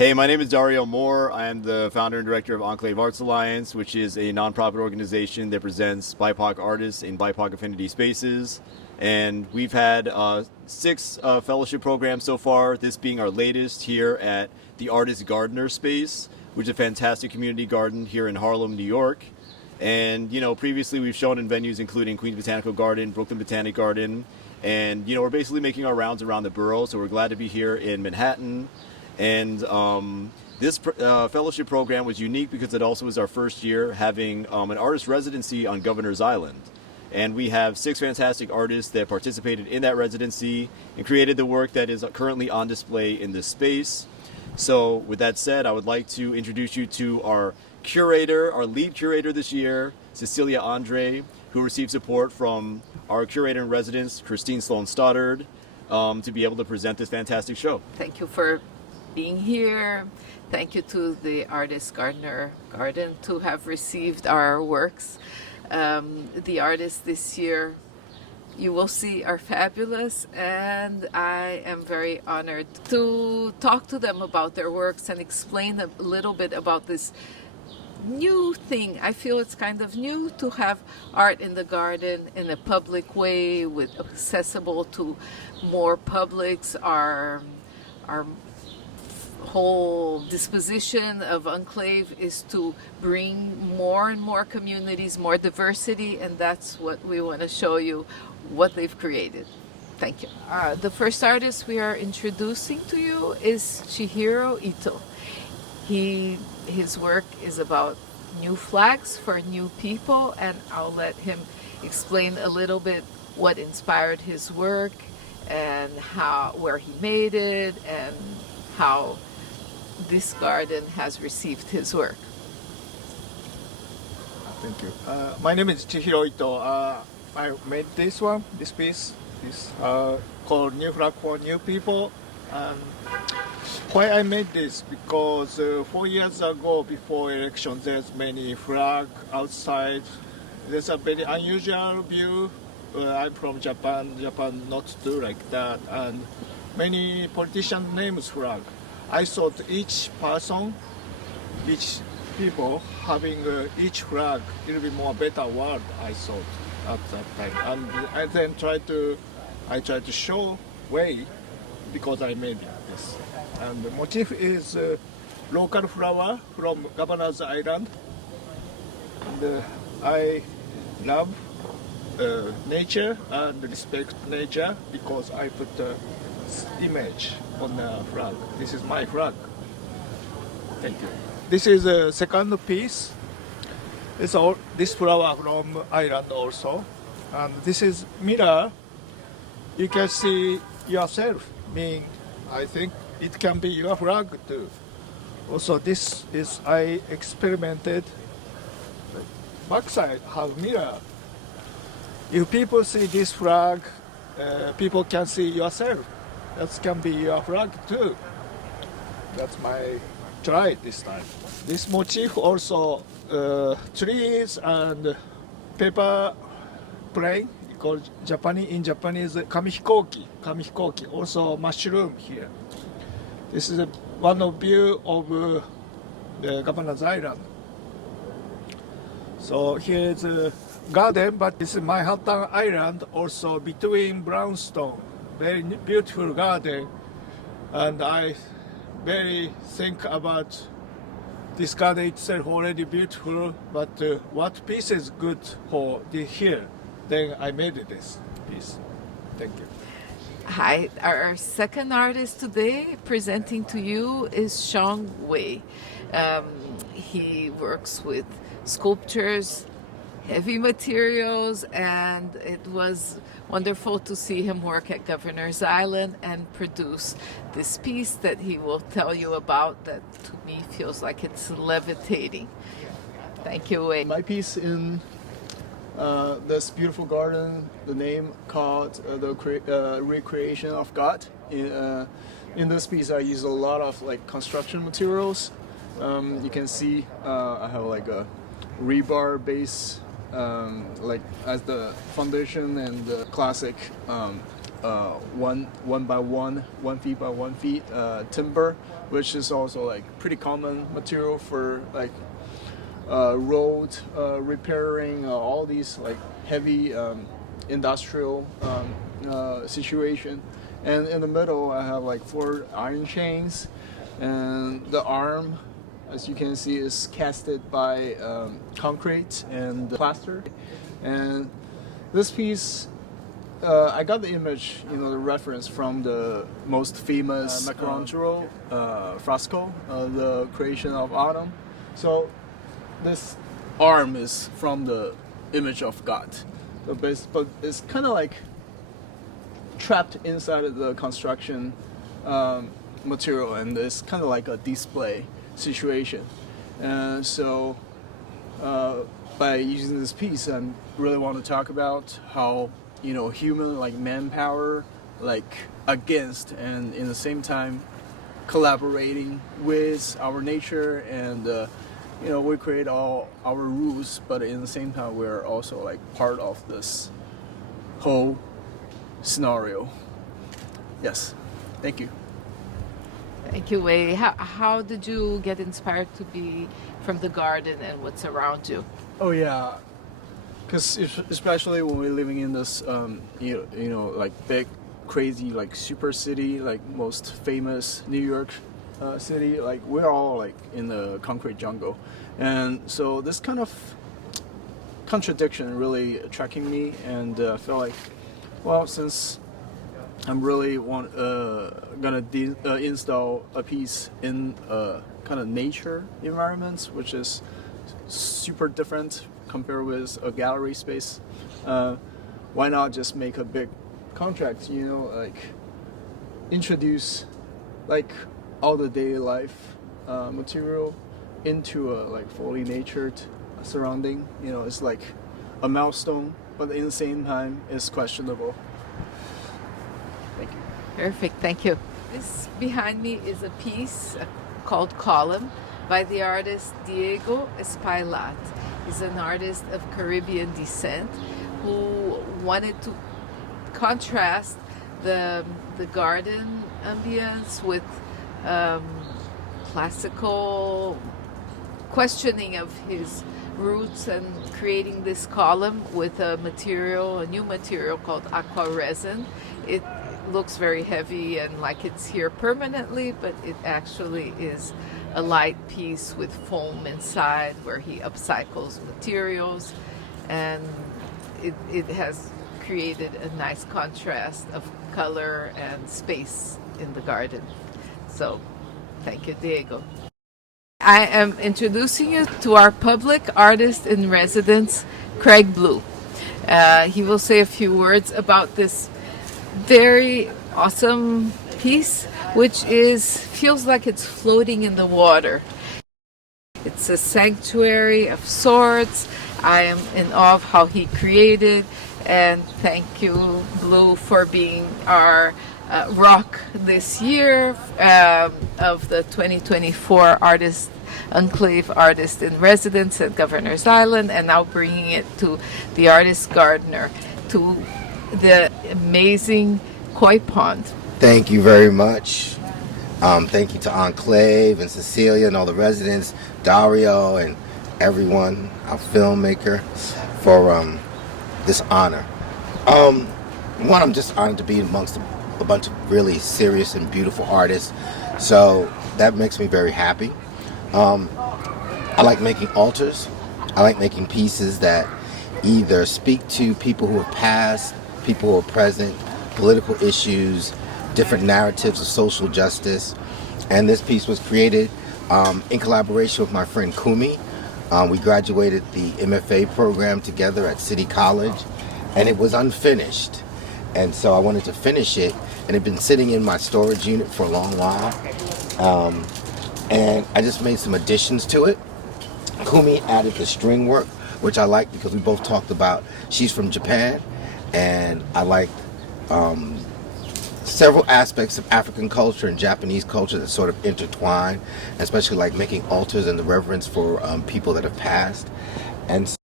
Hey, my name is Dario Moore. I am the founder and director of AnkhLave Arts Alliance, which is a nonprofit organization that presents BIPOC artists in BIPOC affinity spaces. And we've had six fellowship programs so far, this being our latest here at the Artist Gardener Space, which is a fantastic community garden here in Harlem, New York. And, previously we've shown in venues including Queens Botanical Garden, Brooklyn Botanic Garden, and, we're basically making our rounds around the borough, so we're glad to be here in Manhattan. And this fellowship program was unique because it also was our first year having an artist residency on Governor's Island. And we have six fantastic artists that participated in that residency and created the work that is currently on display in this space. So with that said, I would like to introduce you to our curator, our lead curator this year, Cecilia Andre, who received support from our curator in residence, Christine Sloan Stoddard, to be able to present this fantastic show. Thank you for being here. Thank you to the Artist Gardener Garden to have received our works. The artists this year, you will see, are fabulous, and I am very honored to talk to them about their works and explain a little bit about this new thing. I feel it's kind of new to have art in the garden in a public way, with accessible to more publics. Our whole disposition of AnkhLave is to bring more and more communities, more diversity, and that's what we want to show you, what they've created. Thank you. The first artist we are introducing to you is Chihiro Ito. His work is about new flags for new people, and I'll let him explain a little bit what inspired his work and where he made it and how this garden has received his work. Thank you. My name is Chihiro Ito. I made this piece, called New Flag for New People. Why I made this? Because 4 years ago, before election, there's many flag outside. There's a very unusual view. I'm from Japan. Japan not do like that, and many politician names flag. I thought each person, each people having each flag, it will be more better world. I thought at that time, and I then tried to show way because I made this. And the motif is local flower from Governor's Island. And I love nature and respect nature because I put image on the flag. This is my flag. Thank you. This is a second piece. It's all this flower from Ireland also, and this is mirror. You can see yourself. I think it can be your flag too. Also, this is I experimented. Backside have mirror. If people see this flag, people can see yourself. That can be your flag too. That's my try this time. This motif also trees and paper plane called in Japanese kamihikoki. Kamihikoki. Also mushroom here. This is one of view of the Governor's Island. So here is a garden, but this is Manhattan Island, also between brownstone. Very beautiful garden, and I very think about this garden itself already beautiful, but what piece is good for here? Then I made this piece. Thank you. Hi, our second artist today presenting to you is Xiong Wei. He works with sculptures, heavy materials, and it was wonderful to see him work at Governor's Island and produce this piece that he will tell you about that to me feels like it's levitating. Thank you, Wei. My piece in this beautiful garden, the name called the Recreation of God. In this piece I use a lot of construction materials. You can see I have a rebar base as the foundation, and the classic one by 1 feet by 1 feet timber, which is also like pretty common material for like road repairing, all these like heavy industrial situation. And in the middle, I have like 4 iron chains, and the arm, as you can see, is casted by concrete and plaster. And this piece, I got the image, the reference from the most famous Michelangelo fresco, the Creation of Autumn. So this arm is from the image of God, but it's kind of like trapped inside of the construction material, and it's kind of like a display situation. And so by using this piece, I really want to talk about how human like manpower like against, and in the same time collaborating with our nature, and we create all our rules, but in the same time we're also like part of this whole scenario. Yes, thank you. Thank you, Wei. How did you get inspired to be from the garden and what's around you? Oh yeah, because especially when we're living in this like big crazy like super city, like most famous New York city, like we're all like in the concrete jungle, and so this kind of contradiction really attracting me, and I feel like, well, since I'm really gonna install a piece in kind of nature environments, which is super different compared with a gallery space, why not just make a big contract, like introduce like all the daily life material into a like fully natured surrounding. It's like a milestone, but in the same time it's questionable. Thank you. Perfect, thank you. This behind me is a piece called Column by the artist Diego Espailat. He's an artist of Caribbean descent who wanted to contrast the garden ambience with classical questioning of his roots, and creating this column with a new material called aqua resin. It looks very heavy and like it's here permanently, but it actually is a light piece with foam inside where he upcycles materials, and it has created a nice contrast of color and space in the garden. So thank you, Diego. I am introducing you to our public artist in residence, Craig Blue. He will say a few words about this very awesome piece, which feels like it's floating in the water. It's a sanctuary of sorts. I am in awe of how he created, and thank you, Blue, for being our rock this year of the 2024 AnkhLave Artist in Residence at Governor's Island, and now bringing it to the Artist Gardener, to the amazing koi pond. Thank you very much. Thank you to AnkhLave and Cecilia and all the residents, Dario and everyone, our filmmaker, for this honor. One, I'm just honored to be amongst a bunch of really serious and beautiful artists, so that makes me very happy. I like making altars. I like making pieces that either speak to people who have passed, people who are present, political issues, different narratives of social justice. And this piece was created in collaboration with my friend Kumi. We graduated the MFA program together at City College, and it was unfinished. And so I wanted to finish it, and it had been sitting in my storage unit for a long while. And I just made some additions to it. Kumi added the string work, which I like because we both talked about, she's from Japan, and I liked several aspects of African culture and Japanese culture that sort of intertwine, especially like making altars and the reverence for people that have passed. And